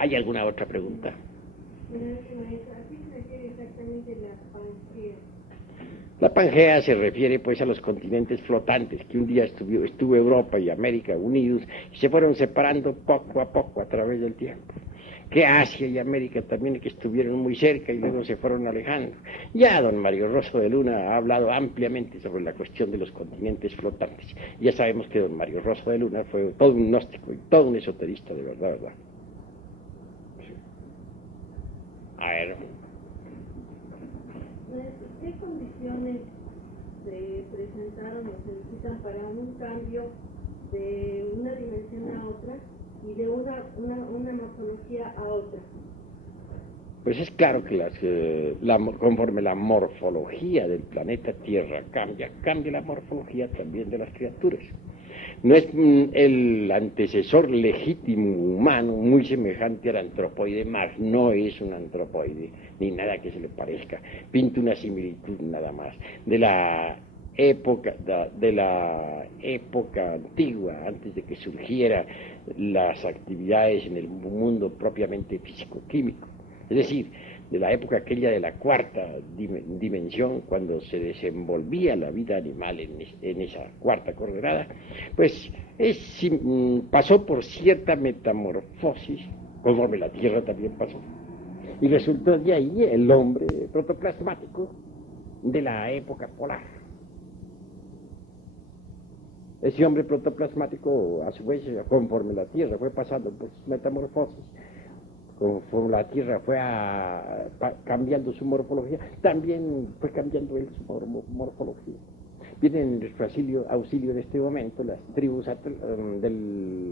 ¿Hay alguna otra pregunta? ¿A qué se refiere exactamente la Pangea? La Pangea se refiere pues a los continentes flotantes, que un día estuvo Europa y América unidos y se fueron separando poco a poco a través del tiempo. Que Asia y América también que estuvieron muy cerca y luego se fueron alejando. Ya don Mario Rosso de Luna ha hablado ampliamente sobre la cuestión de los continentes flotantes. Ya sabemos que don Mario Rosso de Luna fue todo un gnóstico y todo un esoterista de verdad, ¿verdad? Sí. A ver. ¿Qué condiciones se presentaron o se necesitan para un cambio de una dimensión a otra y de una morfología a otra? Pues es claro que conforme la morfología del planeta Tierra cambia la morfología también de las criaturas. No es el antecesor legítimo humano muy semejante al antropoide, más no es un antropoide, ni nada que se le parezca. Pinta una similitud nada más de la época antigua, antes de que surgieran las actividades en el mundo propiamente físico-químico. Es decir, de la época aquella de la cuarta dimensión, cuando se desenvolvía la vida animal en esa cuarta coordenada, pues pasó por cierta metamorfosis, conforme la Tierra también pasó, y resultó de ahí el hombre protoplasmático de la época polar. Ese hombre protoplasmático, a su vez, conforme la Tierra fue pasando por sus metamorfosis, conforme la Tierra fue cambiando su morfología, también fue cambiando él su morfología. Vienen en nuestro auxilio en este momento las tribus de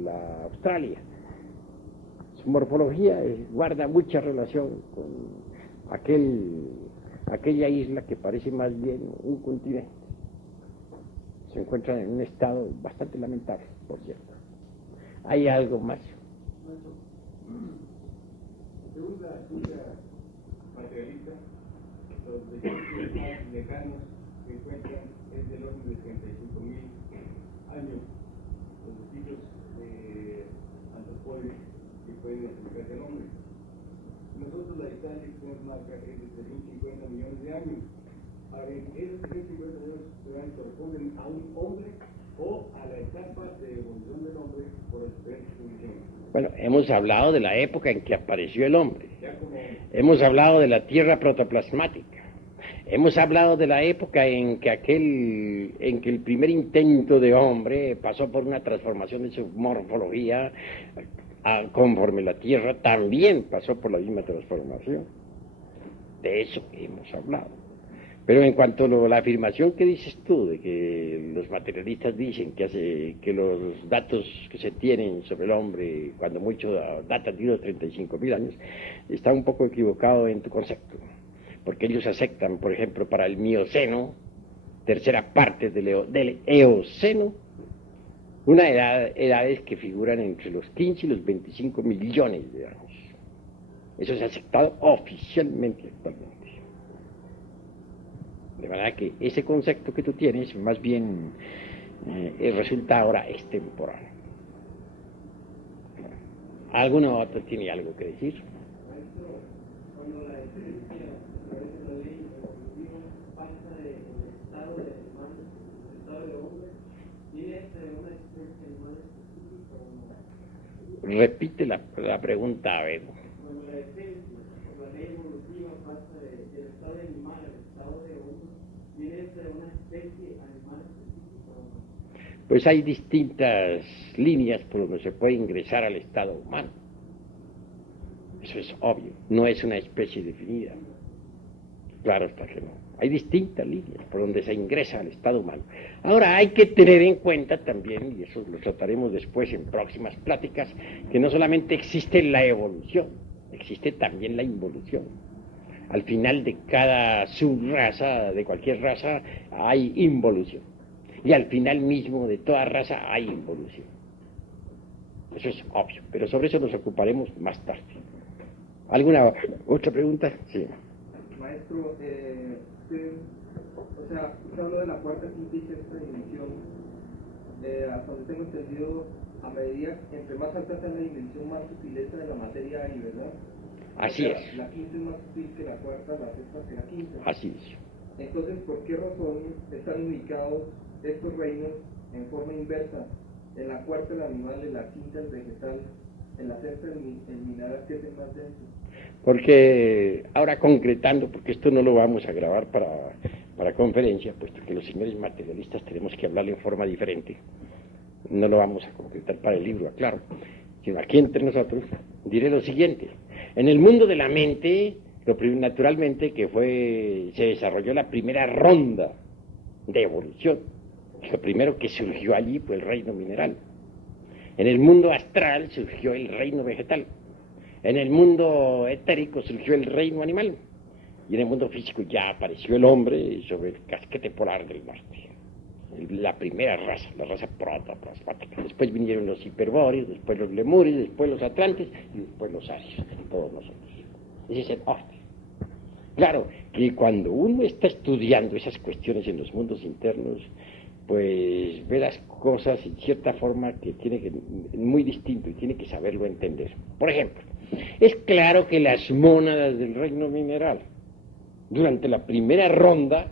la Australia. Su morfología guarda mucha relación con aquella isla que parece más bien un continente. Se encuentran en un estado bastante lamentable, por cierto. ¿Hay algo más? Según la estudia materialista, los vestigios más lejanos que encuentran es del orden de 35.000 años, los vestigios antropóides que pueden asemejarse al hombre. Nosotros la distancia que nos marca es de 350 millones de años. Ahora bien, esos 350 millones corresponden a un hombre o a la etapa de evolución del hombre por las diferentes condiciones. Bueno, hemos hablado de la época en que apareció el hombre. Hemos hablado de la Tierra protoplasmática. Hemos hablado de la época en que el primer intento de hombre pasó por una transformación de su morfología, conforme la Tierra también pasó por la misma transformación. De eso hemos hablado. Pero en cuanto a la afirmación que dices tú, de que los materialistas dicen que los datos que se tienen sobre el hombre, cuando mucho datan de unos 35.000 años, está un poco equivocado en tu concepto. Porque ellos aceptan, por ejemplo, para el Mioceno, tercera parte del Eoceno, edades que figuran entre los 15 y los 25 millones de años. Eso se ha aceptado oficialmente actualmente. De manera que ese concepto que tú tienes, más bien resulta ahora extemporáneo. ¿Alguno otro tiene algo que decir? Maestro, cuando la esencia, a través de la ley evolutiva, pasa del estado de animal al estado de hombre, ¿tiene una existencia animal específica o no? Repite la pregunta, a ver. Cuando la esencia, por la ley evolutiva, pasa del estado de animal al estado de hombre, ¿tiene una especie animal específica o no? Pues hay distintas líneas por donde se puede ingresar al estado humano. Eso es obvio, no es una especie definida. Claro está que no. Hay distintas líneas por donde se ingresa al estado humano. Ahora hay que tener en cuenta también, y eso lo trataremos después en próximas pláticas, que no solamente existe la evolución, existe también la involución. Al final de cada subraza, de cualquier raza, hay involución. Y al final mismo de toda raza hay involución. Eso es obvio, pero sobre eso nos ocuparemos más tarde. ¿Alguna otra pregunta? Sí. Maestro, usted habló de la cuarta, quinta y sexta dimensión. Hasta donde tengo entendido, a medida, entre más alta está la dimensión, más sutileza de la materia hay, ¿verdad? Así O sea, es. la quinta es más sutil que la cuarta, la sexta que la quinta. Así es. Entonces, ¿por qué razón están ubicados estos reinos en forma inversa? En la cuarta el animal, en la quinta el vegetal, en la sexta el mineral, que es el más denso. Porque ahora concretando, porque esto no lo vamos a grabar para conferencia, puesto que los señores materialistas tenemos que hablarlo en forma diferente, no lo vamos a concretar para el libro, aclaro, sino aquí entre nosotros, diré lo siguiente. En el mundo de la mente, naturalmente que se desarrolló la primera ronda de evolución. Lo primero que surgió allí fue el reino mineral. En el mundo astral surgió el reino vegetal. En el mundo etérico surgió el reino animal. Y en el mundo físico ya apareció el hombre sobre el casquete polar del norte. La primera raza, la raza protoplasmática. Después vinieron los hiperbóreos, después los lemures, después los atlantes y después los arios, todos nosotros. Ese es el orden. Claro que cuando uno está estudiando esas cuestiones en los mundos internos, pues ve las cosas en cierta forma que tiene que, muy distinto, y tiene que saberlo entender. Por ejemplo, es claro que las mónadas del reino mineral, durante la primera ronda,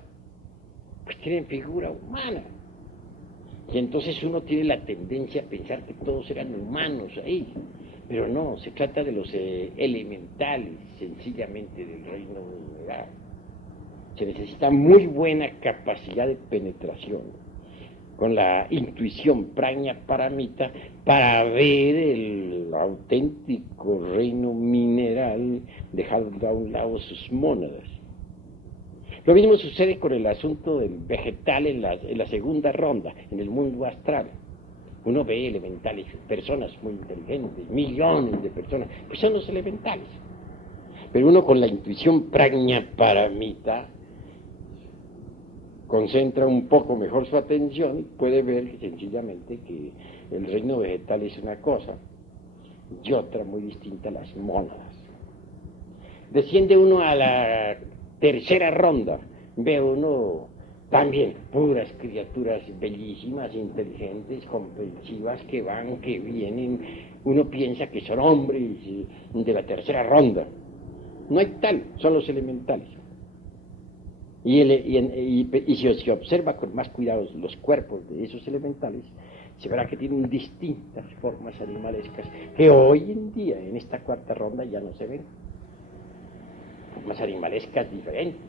pues tienen figura humana. Y entonces uno tiene la tendencia a pensar que todos eran humanos ahí. Pero no, se trata de los elementales, sencillamente, del reino mineral. Se necesita muy buena capacidad de penetración, con la intuición prajna paramita, para ver el auténtico reino mineral, dejando a un lado sus mónadas. Lo mismo sucede con el asunto del vegetal en la segunda ronda, en el mundo astral. Uno ve elementales, personas muy inteligentes, millones de personas, pues son los elementales. Pero uno con la intuición prajna paramita concentra un poco mejor su atención y puede ver sencillamente que el reino vegetal es una cosa y otra muy distinta, las mónadas. Desciende uno a la tercera ronda, ve uno también puras criaturas bellísimas, inteligentes, comprensivas, que van, que vienen. Uno piensa que son hombres de la tercera ronda. No hay tal, son los elementales. Y si se observa con más cuidado los cuerpos de esos elementales, se verá que tienen distintas formas animalescas que hoy en día, en esta cuarta ronda, ya no se ven. Formas animalescas diferentes.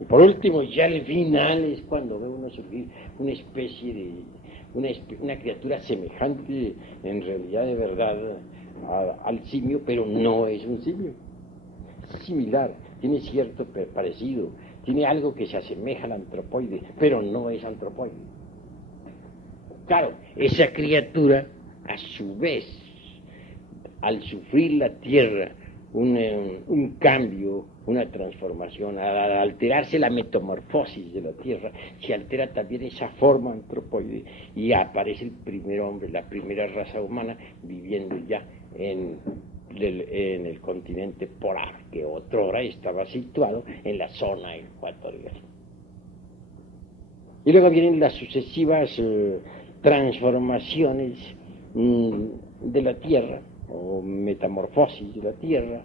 Y por último, ya el final es cuando ve uno surgir una especie de, una criatura semejante, en realidad de verdad, al simio, pero no es un simio. Es similar, tiene cierto parecido, tiene algo que se asemeja al antropoide, pero no es antropoide. Claro, esa criatura, a su vez, al sufrir la tierra un cambio, una transformación, al alterarse la metamorfosis de la tierra, se altera también esa forma antropoide y aparece el primer hombre, la primera raza humana viviendo ya en el continente polar, que otrora estaba situado en la zona ecuatorial. Y luego vienen las sucesivas transformaciones de la tierra, o metamorfosis de la tierra,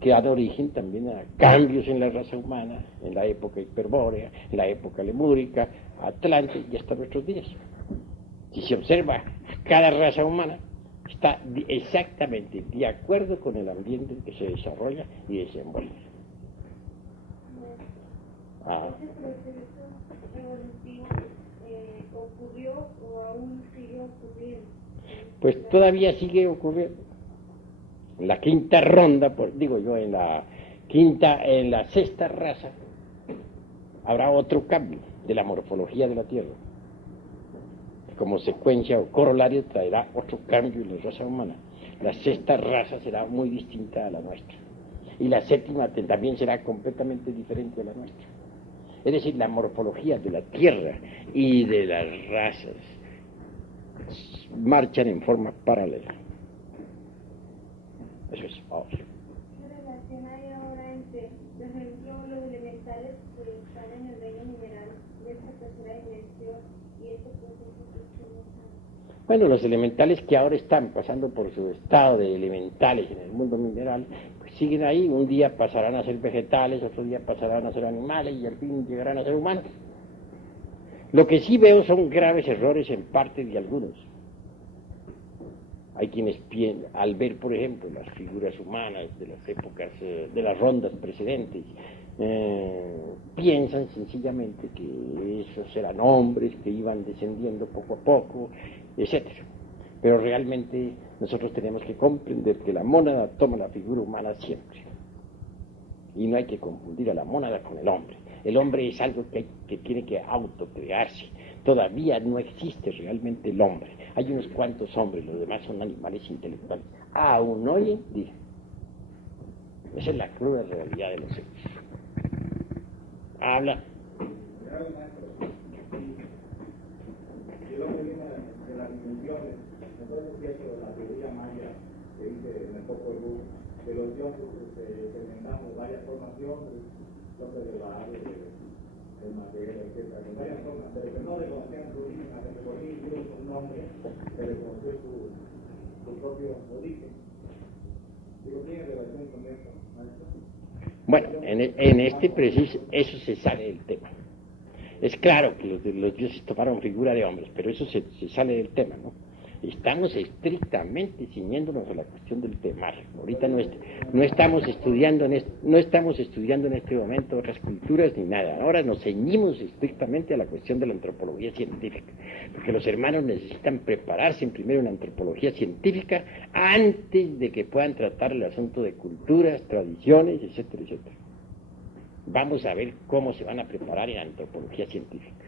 que ha dado origen también a cambios en la raza humana, en la época hiperbórea, en la época lemúrica, atlante y hasta nuestros días. Si se observa, cada raza humana está exactamente de acuerdo con el ambiente en que se desarrolla y desenvuelve. ¿Este proceso evolutivo ocurrió o aún sigue ocurriendo? Pues todavía sigue ocurriendo. En la quinta ronda, en la sexta raza, habrá otro cambio de la morfología de la Tierra. Como secuencia o corolario traerá otro cambio en la raza humana. La sexta raza será muy distinta a la nuestra. Y la séptima también será completamente diferente a la nuestra. Es decir, la morfología de la Tierra y de las razas marchan en forma paralela. Eso es obvio. ¿Qué relación hay ahora entre, por ejemplo, los elementales que están en el reino mineral de esta tercera dimensión y este proceso que Bueno, los elementales que ahora están pasando por su estado de elementales en el mundo mineral, pues siguen ahí, un día pasarán a ser vegetales, otro día pasarán a ser animales y al fin llegarán a ser humanos. Lo que sí veo son graves errores en parte de algunos. Hay quienes al ver, por ejemplo, las figuras humanas de las épocas, de las rondas precedentes, piensan sencillamente que esos eran hombres que iban descendiendo poco a poco, etcétera. Pero realmente nosotros tenemos que comprender que la mónada toma la figura humana siempre. Y no hay que confundir a la mónada con el hombre. El hombre es algo que tiene que autocrearse. Todavía no existe realmente el hombre. Hay unos cuantos hombres, los demás son animales intelectuales. Aún hoy en día. Esa es la cruda realidad de los hechos. Habla. El hombre viene de las dimensiones. Entonces es cierto la teoría maya que dice en el Popol Vuh de los dioses experimentamos varias formaciones, dioses de la ave, del material, etc. Con varias formas, pero que no reconocían su origen, a que por sí Dios un nombre que reconoció su propio origen. Digo, ¿tiene relación con esto, maestro? Bueno, en este preciso, eso se sale del tema. Es claro que los dioses tomaron figura de hombres, pero eso se sale del tema, ¿no? Estamos estrictamente ciñéndonos a la cuestión del temario. Ahorita no estamos estudiando en este momento otras culturas ni nada. Ahora nos ceñimos estrictamente a la cuestión de la antropología científica, porque los hermanos necesitan prepararse primero en antropología científica antes de que puedan tratar el asunto de culturas, tradiciones, etcétera, etcétera. Vamos a ver cómo se van a preparar en antropología científica.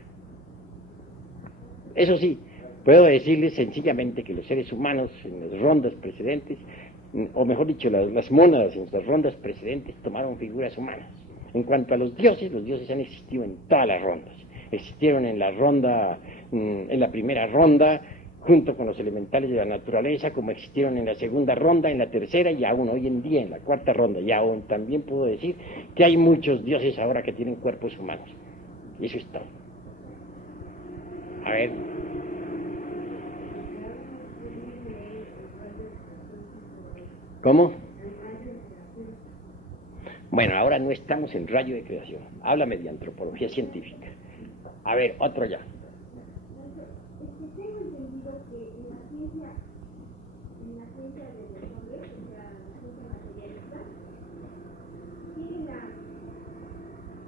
Eso sí, puedo decirles sencillamente que los seres humanos en las rondas precedentes, o mejor dicho, las mónadas en las rondas precedentes tomaron figuras humanas. En cuanto a los dioses han existido en todas las rondas. Existieron en la primera ronda, junto con los elementales de la naturaleza, como existieron en la segunda ronda, en la tercera y aún hoy en día en la cuarta ronda. Y aún también puedo decir que hay muchos dioses ahora que tienen cuerpos humanos. Y eso es todo. A ver. ¿Cómo? Bueno, ahora no estamos en rayo de creación. Háblame de antropología científica. A ver, otro ya. Tengo entendido que en la ciencia de los hombres, o sea, la ciencia materialista,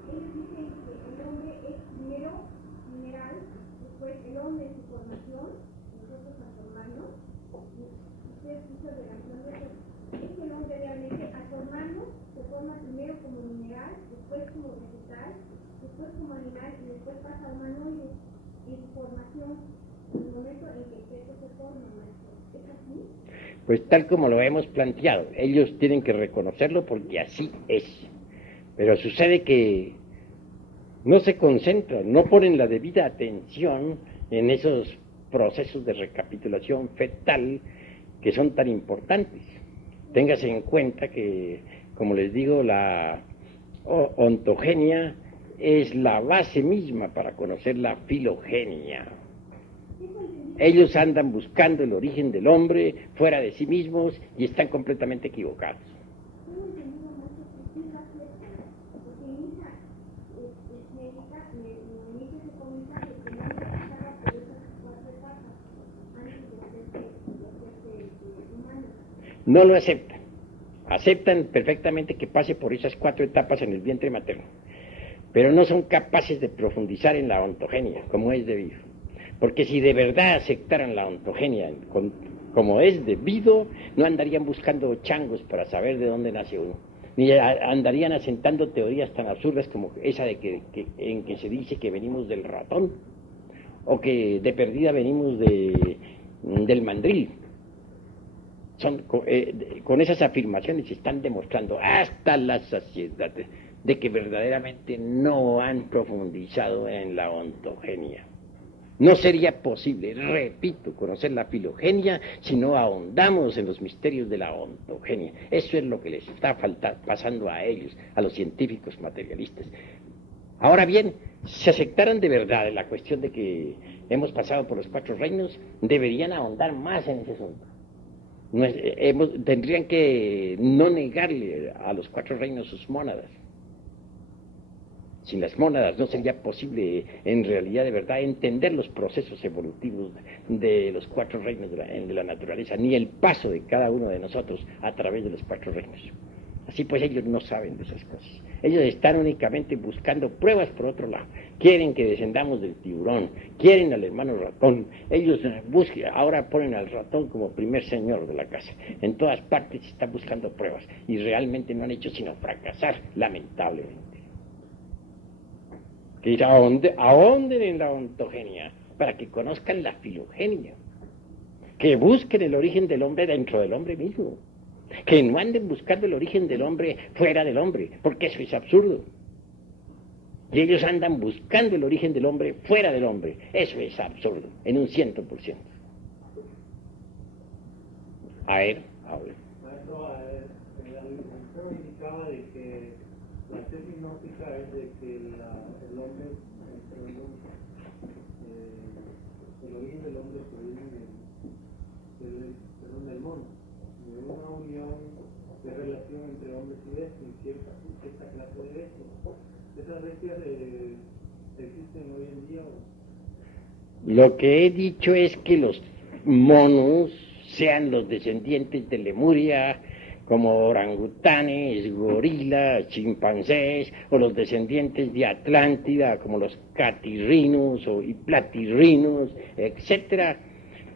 ellos dicen que el hombre es primero mineral, después el hombre en su formación, nosotros al formarnos, usted hizo relación de eso, es que el hombre realmente al formarnos se forma primero como mineral, después como vegetal, después como animal y después pasa a humanoide en su formación. En el momento en que el feto se forma, maestro, ¿es así? Pues tal como lo hemos planteado, ellos tienen que reconocerlo porque así es. Pero sucede que no se concentran, no ponen la debida atención en esos procesos de recapitulación fetal que son tan importantes. Téngase en cuenta que, como les digo, la ontogenia es la base misma para conocer la filogenia. Ellos andan buscando el origen del hombre fuera de sí mismos y están completamente equivocados. No lo aceptan. Aceptan perfectamente que pase por esas 4 etapas en el vientre materno, pero no son capaces de profundizar en la ontogenia, como es debido. Porque si de verdad aceptaran la ontogenia como es debido, no andarían buscando changos para saber de dónde nace uno, ni andarían asentando teorías tan absurdas como esa de en que se dice que venimos del ratón, o que de perdida venimos del mandril. Con esas afirmaciones se están demostrando hasta la saciedad de que verdaderamente no han profundizado en la ontogenia. No sería posible, repito, conocer la filogenia si no ahondamos en los misterios de la ontogenia. Eso es lo que les está pasando a ellos, a los científicos materialistas. Ahora bien, si aceptaran de verdad la cuestión de que hemos pasado por los 4 reinos, deberían ahondar más en ese asunto. Tendrían que no negarle a los 4 reinos sus mónadas. Sin las mónadas no sería posible, en realidad, de verdad, entender los procesos evolutivos de los 4 reinos de la naturaleza, ni el paso de cada uno de nosotros a través de los 4 reinos. Así pues, ellos no saben de esas cosas. Ellos están únicamente buscando pruebas por otro lado. Quieren que descendamos del tiburón, quieren al hermano ratón. Ellos ahora ponen al ratón como primer señor de la casa. En todas partes se están buscando pruebas y realmente no han hecho sino fracasar, lamentablemente. Ahonden en la ontogenia para que conozcan la filogenia, que busquen el origen del hombre dentro del hombre mismo, que no anden buscando el origen del hombre fuera del hombre, porque eso es absurdo. Y ellos andan buscando el origen del hombre fuera del hombre, eso es absurdo, en un 100%. A ver. Maestro, el indicaba de que la tesis gnóstica es de que el hombre, el origen del hombre proviene del mono, de una unión de relación entre hombres y bestias, cierta clase de bestias. ¿Esas bestias existen hoy en día? Lo que he dicho es que los monos sean los descendientes de Lemuria, como orangutanes, gorilas, chimpancés, o los descendientes de Atlántida, como los catirrinos y platirrinos, etcétera,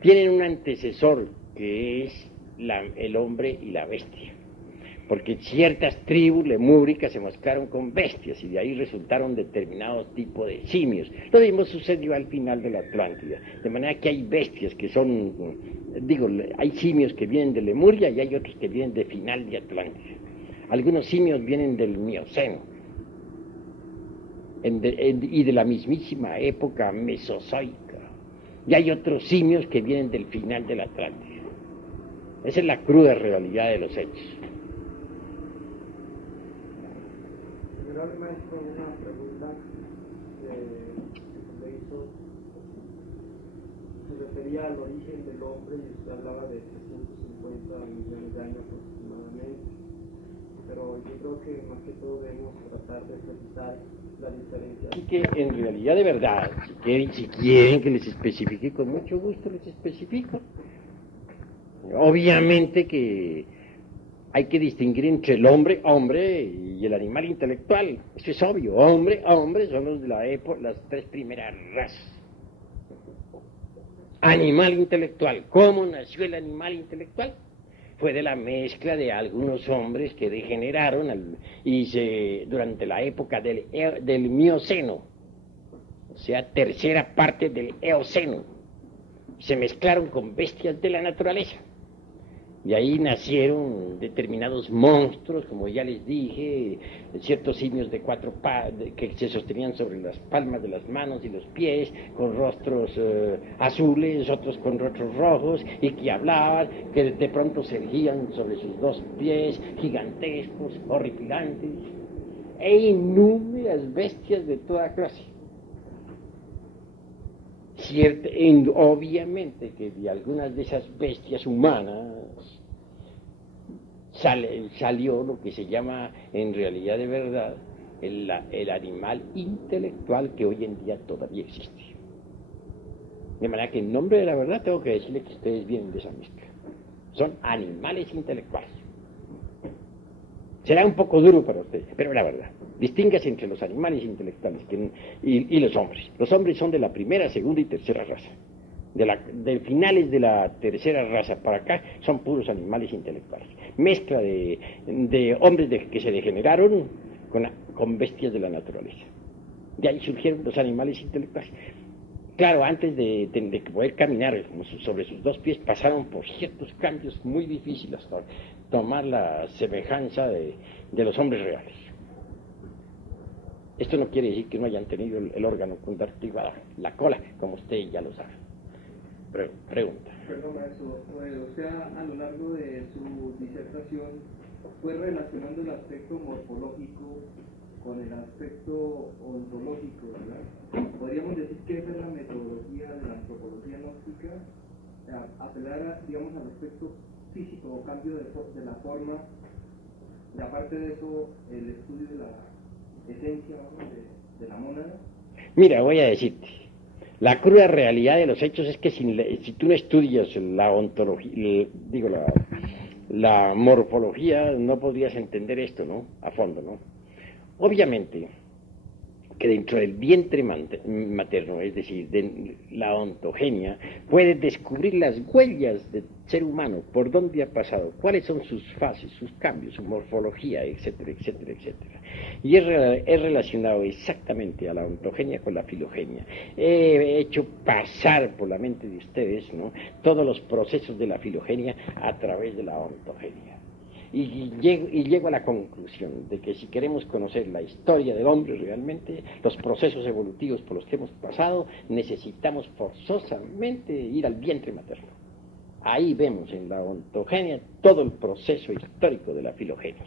tienen un antecesor que es el hombre y la bestia. Porque ciertas tribus lemúricas se mezclaron con bestias y de ahí resultaron determinados tipos de simios. Lo mismo sucedió al final de la Atlántida, de manera que hay bestias que son, hay simios que vienen de Lemuria y hay otros que vienen de final de Atlántida. Algunos simios vienen del Mioceno y de la mismísima época mesozoica, y hay otros simios que vienen del final de la Atlántida. Esa es la cruda realidad de los hechos. Maestro, una pregunta que se le hizo se refería al origen del hombre y usted hablaba de 350 millones de años aproximadamente, pero yo creo que más que todo debemos tratar de precisar la diferencia. Así que en realidad, de verdad, si quieren que les especifique, con mucho gusto les especifico. Obviamente que hay que distinguir entre el hombre y el animal intelectual. Eso es obvio. Hombre son los de la época, las 3 primeras razas. Animal intelectual. ¿Cómo nació el animal intelectual? Fue de la mezcla de algunos hombres que degeneraron durante la época del Mioceno, o sea, tercera parte del Eoceno. Se mezclaron con bestias de la naturaleza. Y ahí nacieron determinados monstruos, como ya les dije, ciertos simios de 4 que se sostenían sobre las palmas de las manos y los pies, con rostros azules, otros con rostros rojos, y que hablaban, que de pronto se erguían sobre sus 2 pies, gigantescos, horripilantes, e innumerables bestias de toda clase. Obviamente que de algunas de esas bestias humanas salió lo que se llama en realidad de verdad el animal intelectual que hoy en día todavía existe. De manera que en nombre de la verdad tengo que decirle que ustedes vienen de esa mezcla. Son animales intelectuales. Será un poco duro para ustedes, pero es la verdad. Distínguase entre los animales intelectuales y los hombres. Los hombres son de la primera, segunda y tercera raza. De finales de la tercera raza para acá son puros animales intelectuales. Mezcla de hombres que se degeneraron con bestias de la naturaleza. De ahí surgieron los animales intelectuales. Claro, antes de poder caminar sobre sus 2 pies, pasaron por ciertos cambios muy difíciles para tomar la semejanza de los hombres reales. Esto no quiere decir que no hayan tenido el órgano conductivo, la cola, como usted ya lo sabe. Pregunta. Perdón, maestro. O sea, a lo largo de su disertación fue relacionando el aspecto morfológico con el aspecto ontológico, ¿verdad? Podríamos decir que esa es la metodología de la antropología gnóstica, apelar, digamos, al aspecto físico o cambio de la forma, y aparte de eso, el estudio de la esencia, ¿no?, de la mónada. Mira, voy a decirte, la cruda realidad de los hechos es que si tú no estudias la ontología, la morfología, no podrías entender esto, ¿no?, a fondo, ¿no? Obviamente que dentro del vientre materno, es decir, de la ontogenia, puedes descubrir las huellas del ser humano, por dónde ha pasado, cuáles son sus fases, sus cambios, su morfología, etcétera, etcétera, etcétera. Y es relacionado exactamente a la ontogenia con la filogenia. He hecho pasar por la mente de ustedes, ¿no?, todos los procesos de la filogenia a través de la ontogenia. Y llego a la conclusión de que si queremos conocer la historia del hombre realmente, los procesos evolutivos por los que hemos pasado, necesitamos forzosamente ir al vientre materno. Ahí vemos en la ontogenia todo el proceso histórico de la filogenia.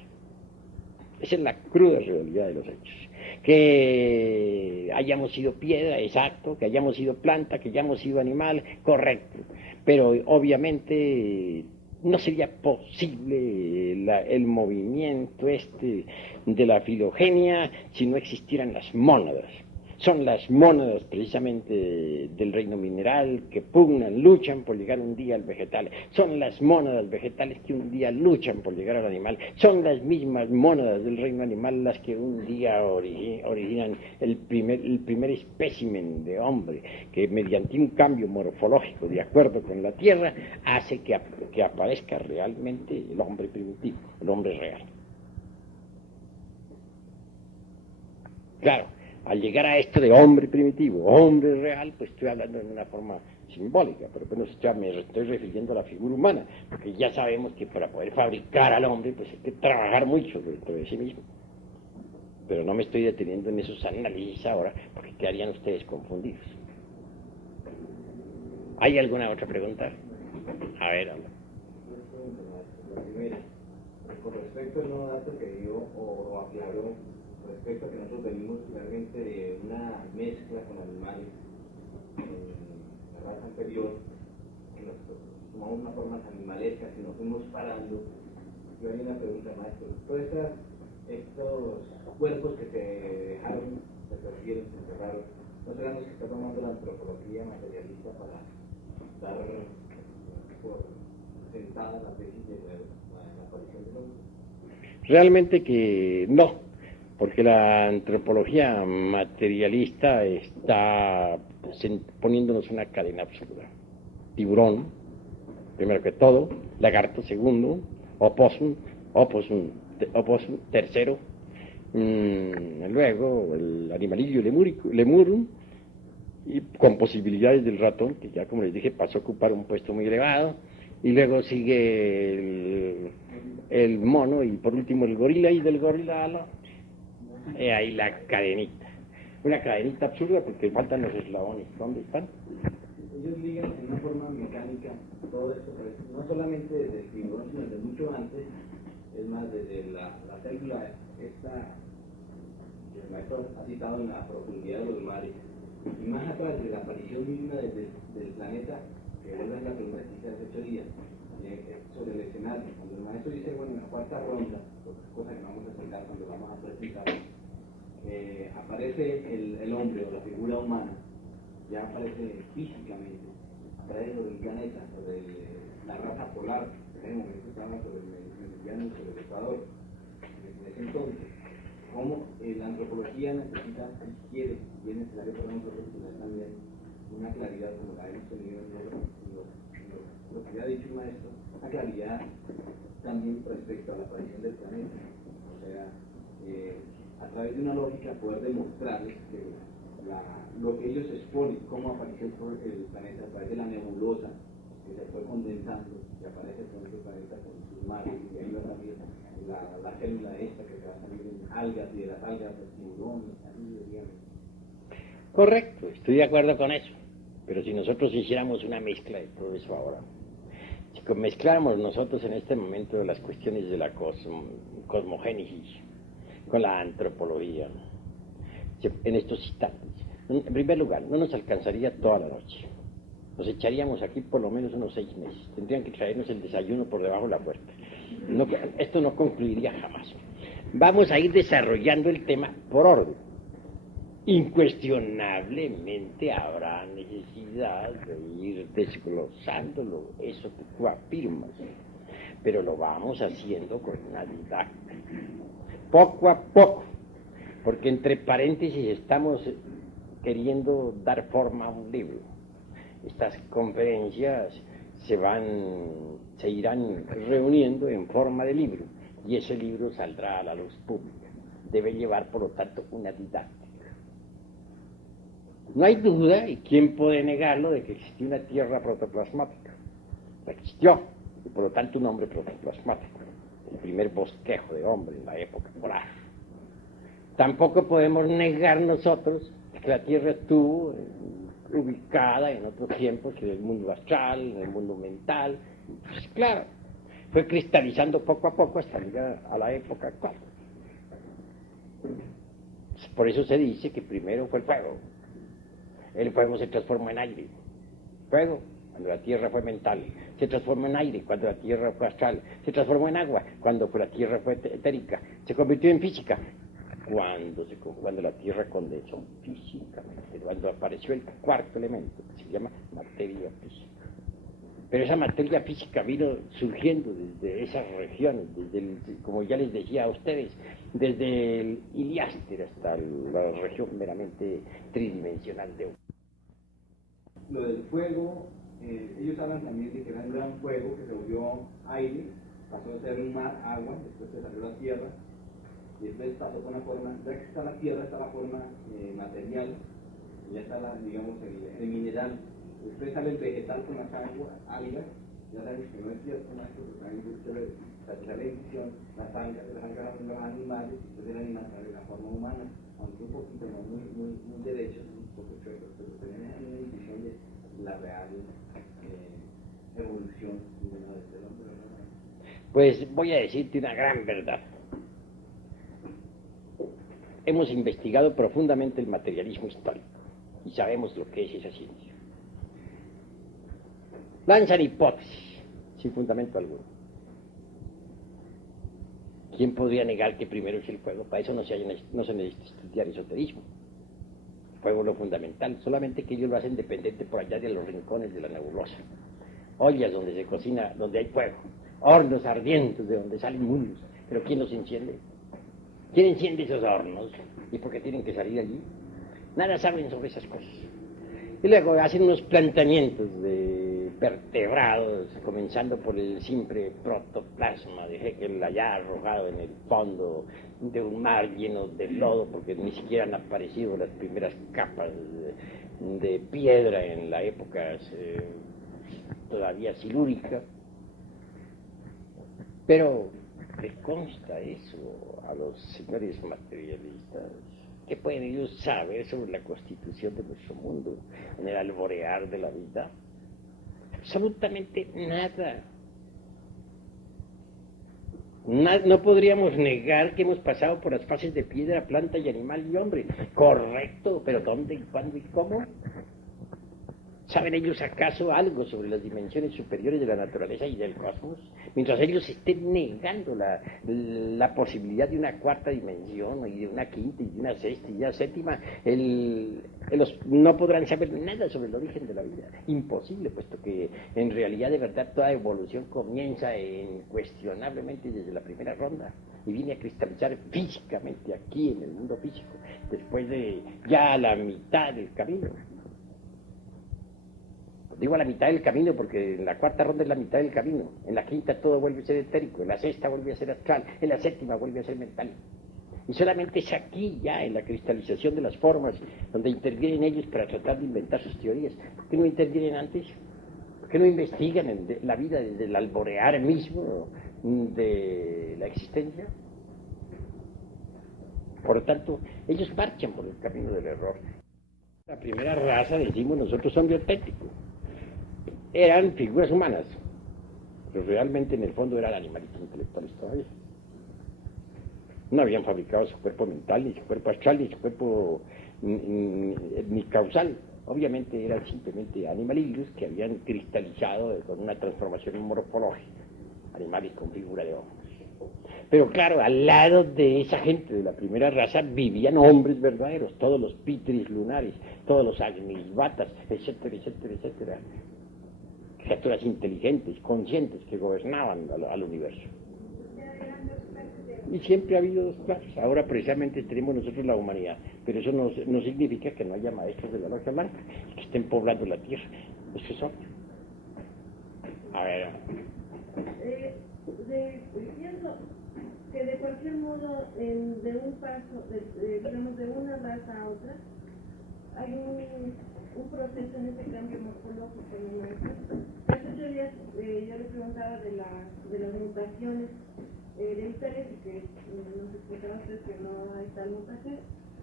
Esa es la cruda realidad de los hechos. Que hayamos sido piedra, exacto, que hayamos sido planta, que hayamos sido animal, correcto. Pero obviamente no sería posible el movimiento de la filogenia si no existieran las mónadas. Son las mónadas precisamente del reino mineral que pugnan, luchan por llegar un día al vegetal. Son las mónadas vegetales que un día luchan por llegar al animal. Son las mismas mónadas del reino animal las que un día originan el primer espécimen de hombre, que mediante un cambio morfológico de acuerdo con la tierra hace que aparezca realmente el hombre primitivo, el hombre real. Claro. Al llegar a esto de hombre primitivo, hombre real, pues estoy hablando en una forma simbólica, pero bueno, ya me estoy refiriendo a la figura humana, porque ya sabemos que para poder fabricar al hombre, pues hay que trabajar mucho dentro de sí mismo. Pero no me estoy deteniendo en esos análisis ahora, porque quedarían ustedes confundidos. ¿Hay alguna otra pregunta? A ver, habla. La primera, con respecto al nuevo dato que dio o aclaró, respecto a que nosotros venimos realmente de una mezcla con animales en la raza anterior, que nos tomamos unas formas animalescas y nos fuimos parando. Yo hay una pregunta, maestro. Todos estos cuerpos que se dejaron, se perdieron, se enterraron, ¿no serán los que está tomando la antropología materialista para dar por sentada la tesis de la aparición del hombre? Realmente que no. Porque la antropología materialista está poniéndonos una cadena absurda. Tiburón, primero que todo, lagarto, segundo, opossum, tercero, luego el animalillo lemurum, y con posibilidades del ratón, que ya como les dije pasó a ocupar un puesto muy elevado, y luego sigue el mono, y por último el gorila, y del gorila ahí la cadenita. Una cadenita absurda porque faltan los eslabones. ¿Dónde están? Ellos ligan en una forma mecánica todo esto, no solamente desde el tiburón, sino desde mucho antes. Es más, desde la célula esta que el maestro ha citado en la profundidad de los mares, y más atrás de la aparición misma del planeta, que vuelve a la pregunta de hace 8 días, sobre el escenario. Cuando el maestro dice, bueno, en la cuarta ronda, cosa que no vamos a explicar cuando vamos a presentar, aparece el hombre o la figura humana, ya aparece físicamente, aparece sobre el planeta, sobre la raza polar, en ese momento estaba sobre el meridiano y sobre el ecuador. En ese entonces, cómo la antropología necesita, si quiere, y es necesario para nosotros tener también una claridad como la hemos tenido en lo que ya ha dicho el maestro, una claridad también respecto a la aparición del planeta. O sea, a través de una lógica poder demostrarles que lo que ellos exponen, cómo apareció el planeta a través de la nebulosa, que se fue condensando y aparece con ese planeta con sus mares, y ahí va a salir la célula esta que se va a salir en algas, y de las algas el tiburón, así dirían. Correcto, estoy de acuerdo con eso. Pero si nosotros hiciéramos una mezcla de todo eso ahora, si mezcláramos nosotros en este momento las cuestiones de la cosmogénesis con la antropología en estos instantes. En primer lugar, no nos alcanzaría toda la noche. Nos echaríamos aquí por lo menos unos 6 meses. Tendrían que traernos el desayuno por debajo de la puerta. Esto no concluiría jamás. Vamos a ir desarrollando el tema por orden. Incuestionablemente habrá necesidad de ir desglosándolo, eso que tú afirmas, pero lo vamos haciendo con una didáctica, poco a poco, porque entre paréntesis estamos queriendo dar forma a un libro. Estas conferencias se irán reuniendo en forma de libro, y ese libro saldrá a la luz pública. Debe llevar, por lo tanto, una didáctica. No hay duda, y quién puede negarlo, de que existió una tierra protoplasmática. Existió, y por lo tanto un hombre protoplasmático, el primer bosquejo de hombre en la época polar. Tampoco podemos negar nosotros que la Tierra estuvo ubicada en otros tiempos, en el mundo astral, en el mundo mental. Pues claro, fue cristalizando poco a poco hasta llegar a la época actual. Por eso se dice que primero fue el fuego. El fuego se transformó en aire. Fuego, cuando la tierra fue mental. Se transformó en aire cuando la tierra fue astral. Se transformó en agua cuando la tierra fue etérica. Se convirtió en física cuando la tierra condensó físicamente. Cuando apareció el cuarto elemento, que se llama materia física. Pero esa materia física vino surgiendo desde esas regiones, como ya les decía a ustedes, desde el Iliáster hasta la región meramente tridimensional de lo del fuego, ellos hablan también de que era un gran fuego que se volvió aire, pasó a ser un mar, agua, después se salió la tierra, y después pasó con una forma, ya que está la tierra, está la forma material, y ya está digamos, el mineral. Después sale el vegetal con las algas, ya sabemos que no es cierto, ¿no? Porque también sale la edición, las algas de los animales, y después el animal sale la forma humana, aunque un poquito, no muy derecho, un poco chueco, pero tenemos una edición de la real evolución del hombre. Pues voy a decirte una gran verdad. Hemos investigado profundamente el materialismo histórico y sabemos lo que es esa ciencia. Lanzan hipótesis, sin fundamento alguno. ¿Quién podría negar que primero es el fuego? Para eso no se necesita estudiar esoterismo. El fuego es lo fundamental, solamente que ellos lo hacen dependiente por allá de los rincones de la nebulosa. Ollas donde se cocina, donde hay fuego. Hornos ardientes de donde salen mundos. ¿Pero quién los enciende? ¿Quién enciende esos hornos? ¿Y por qué tienen que salir allí? Nada saben sobre esas cosas. Y luego hacen unos planteamientos de vertebrados, comenzando por el simple protoplasma de Haeckel allá arrojado en el fondo de un mar lleno de lodo, porque ni siquiera han aparecido las primeras capas de piedra en la época todavía silúrica. Pero ¿les consta eso a los señores materialistas? ¿Qué pueden ellos saber sobre la constitución de nuestro mundo en el alborear de la vida? Absolutamente nada. No podríamos negar que hemos pasado por las fases de piedra, planta y animal y hombre. Correcto, pero ¿dónde, cuándo y cómo? ¿Saben ellos acaso algo sobre las dimensiones superiores de la naturaleza y del cosmos? Mientras ellos estén negando la posibilidad de una cuarta dimensión, y de una quinta, y de una sexta, y de una séptima, no podrán saber nada sobre el origen de la vida. Imposible, puesto que en realidad de verdad toda evolución comienza incuestionablemente desde la primera ronda y viene a cristalizar físicamente aquí en el mundo físico, después de ya la mitad del camino. Digo a la mitad del camino porque en la cuarta ronda es la mitad del camino, en la quinta todo vuelve a ser etérico, en la sexta vuelve a ser astral, en la séptima vuelve a ser mental. Y solamente es aquí ya, en la cristalización de las formas, donde intervienen ellos para tratar de inventar sus teorías. ¿Por qué no intervienen antes? ¿Por qué no investigan la vida desde el alborear mismo de la existencia? Por lo tanto, ellos marchan por el camino del error. La primera raza, decimos nosotros, hombre auténtico. Eran figuras humanas, pero realmente en el fondo eran animalistas intelectuales todavía. No habían fabricado su cuerpo mental, ni su cuerpo astral, ni su cuerpo ni causal. Obviamente eran simplemente animalillos que habían cristalizado con una transformación morfológica, animales con figura de hombres. Pero claro, al lado de esa gente de la primera raza vivían hombres verdaderos, todos los pitris lunares, todos los agnisbatas, etcétera, etcétera, etcétera. Criaturas inteligentes, conscientes, que gobernaban al universo. Y siempre ha habido dos clases. Ahora precisamente tenemos nosotros la humanidad, pero eso no significa que no haya maestros de la logia blanca que estén poblando la tierra. Eso es obvio. A ver. Pienso que de cualquier modo, de un paso, digamos, de una raza a otra, hay un proceso en ese cambio morfológico en el maestro. Hace 8 días yo le preguntaba de las mutaciones hereditarias y que nos explicaba usted que no hay tal mutación.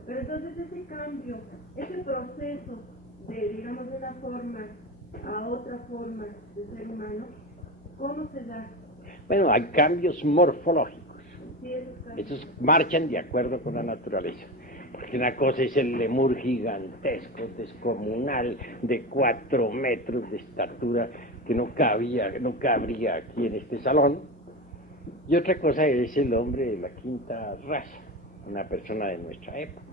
Pero entonces ese cambio, ese proceso de, digamos, de una forma a otra forma de ser humano, ¿cómo se da? Bueno, hay cambios morfológicos. Sí, Esos marchan de acuerdo con la naturaleza. Porque una cosa es el lemur gigantesco, descomunal, de 4 metros de estatura, que no cabría aquí en este salón. Y otra cosa es el hombre de la quinta raza, una persona de nuestra época.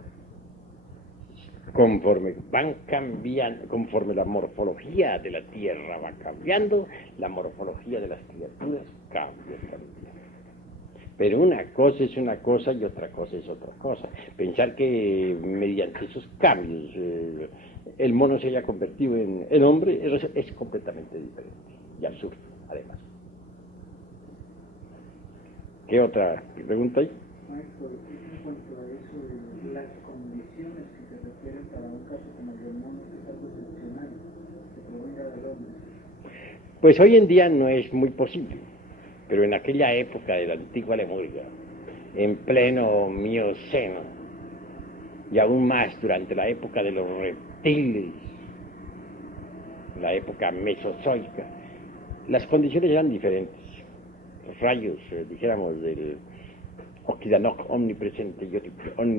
Conforme van cambiando, conforme la morfología de la Tierra va cambiando, la morfología de las criaturas cambia también. Pero una cosa es una cosa y otra cosa es otra cosa. Pensar que mediante esos cambios el mono se haya convertido en hombre es completamente diferente y absurdo, además. ¿Qué otra pregunta hay? Maestro, en cuanto a eso de las condiciones que se refieren para un caso como el del mono, que es algo excepcional, que provenga del hombre. Pues hoy en día no es muy posible, pero en aquella época de la antigua Lemuria, en pleno Mioceno, y aún más durante la época de los reptiles, la época mesozoica, las condiciones eran diferentes. Los rayos, dijéramos, del Okidanok omnipresente y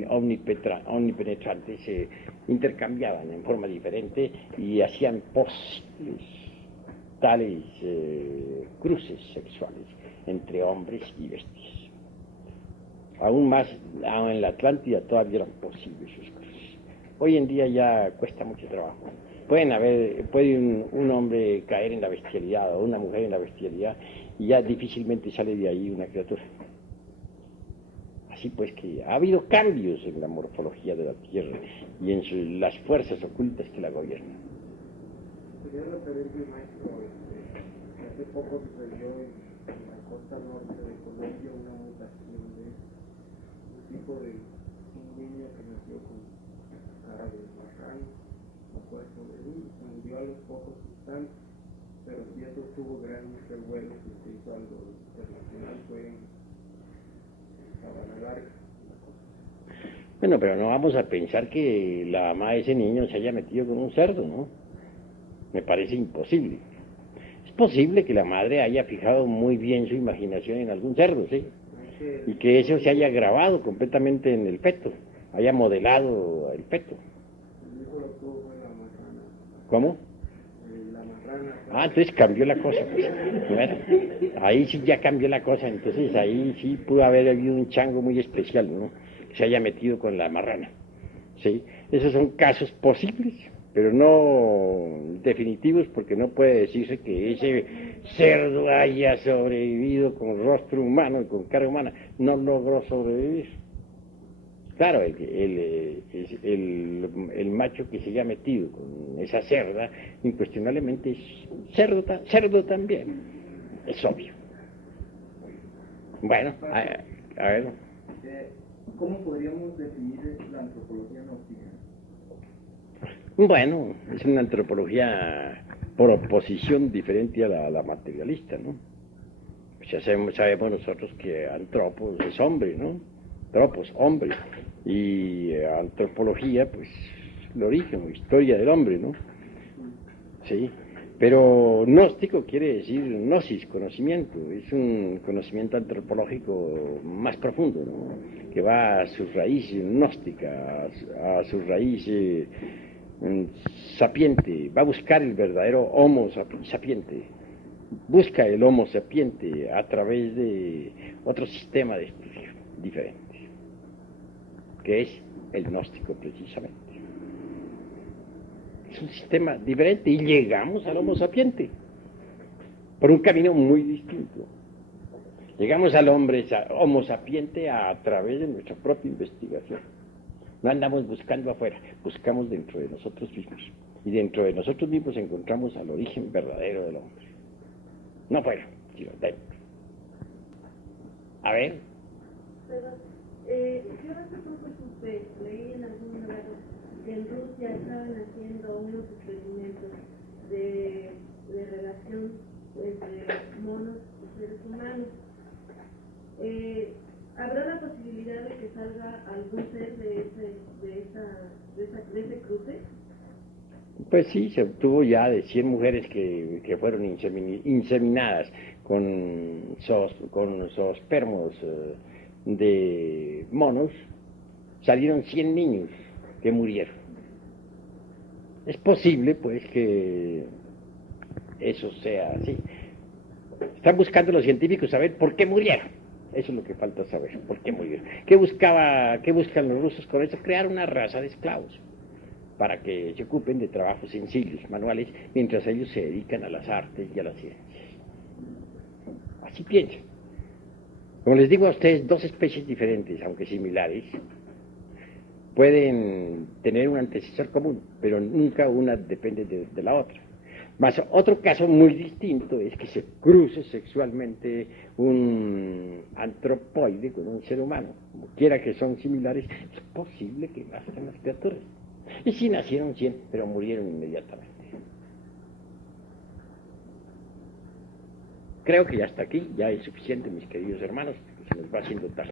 omnipenetrante se intercambiaban en forma diferente y hacían posibles tales cruces sexuales entre hombres y bestias. Aún más, en la Atlántida todavía eran posibles esos cruces. Hoy en día ya cuesta mucho trabajo. Puede un hombre caer en la bestialidad o una mujer en la bestialidad y ya difícilmente sale de ahí una criatura. Así pues que ha habido cambios en la morfología de la Tierra y en las fuerzas ocultas que la gobiernan. Quería referirme, maestro, que hace poco sucedió en la costa norte de Colombia una mutación de un tipo de un niño que nació con cara de marrano, no puede sobrevivir, se murió a los pocos instantes, pero si eso tuvo grandes revuelos y se hizo algo internacional, fue en Sabana Larga. Bueno, pero no vamos a pensar que la mamá de ese niño se haya metido con un cerdo, ¿no? Me parece imposible. Es posible que la madre haya fijado muy bien su imaginación en algún cerdo, ¿sí? Y que eso se haya grabado completamente en el feto, haya modelado el feto. El hijo lo tuvo fue la marrana. ¿Cómo? La marrana. Ah, entonces cambió la cosa. Pues. Bueno, ahí sí ya cambió la cosa, entonces ahí sí pudo haber habido un chango muy especial, ¿no? Que se haya metido con la marrana, ¿sí? Esos son casos posibles, pero no definitivos, porque no puede decirse que ese cerdo haya sobrevivido con rostro humano y con cara humana. No logró sobrevivir. Claro, el macho que se haya metido con esa cerda, incuestionablemente es cerdo también. Es obvio. Bueno, a ver. ¿Cómo podríamos definir la antropología gnóstica? Bueno, es una antropología por oposición diferente a la materialista, ¿no? Pues ya sabemos nosotros que antropos es hombre, ¿no? Tropos, hombre. Y antropología, pues, el origen, historia del hombre, ¿no? Sí. Pero gnóstico quiere decir gnosis, conocimiento, es un conocimiento antropológico más profundo, ¿no? Que va a su raíz gnóstica, a su raíz sapiente, va a buscar el verdadero homo sapiente, busca el homo sapiente a través de otro sistema de estudio diferente, que es el gnóstico precisamente. Es un sistema diferente y llegamos al homo sapiente por un camino muy distinto. Llegamos al homo sapiente a través de nuestra propia investigación. No andamos buscando afuera, buscamos dentro de nosotros mismos. Y dentro de nosotros mismos encontramos al origen verdadero del hombre. No afuera, sino dentro. A ver. Pero, yo hace poco leí en algún lugar que en Rusia estaban haciendo unos experimentos de relación entre monos y seres humanos. ¿Habrá la posibilidad de que salga algún ser de ese cruce? Pues sí, se obtuvo ya de 100 mujeres que fueron inseminadas con zoospermos de monos, salieron 100 niños que murieron. Es posible, pues, que eso sea así. Están buscando los científicos saber por qué murieron. Eso es lo que falta saber, por qué murieron. ¿Qué buscan los rusos con eso? Crear una raza de esclavos para que se ocupen de trabajos sencillos, manuales, mientras ellos se dedican a las artes y a las ciencias. Así piensan. Como les digo a ustedes, dos especies diferentes, aunque similares, pueden tener un antecesor común, pero nunca una depende de la otra. Más otro caso muy distinto es que se cruce sexualmente un antropoide con un ser humano. Como quiera que son similares, es posible que nazcan las criaturas. Y sí nacieron 100, pero murieron inmediatamente. Creo que ya hasta aquí, ya es suficiente, mis queridos hermanos, se nos va haciendo tarde.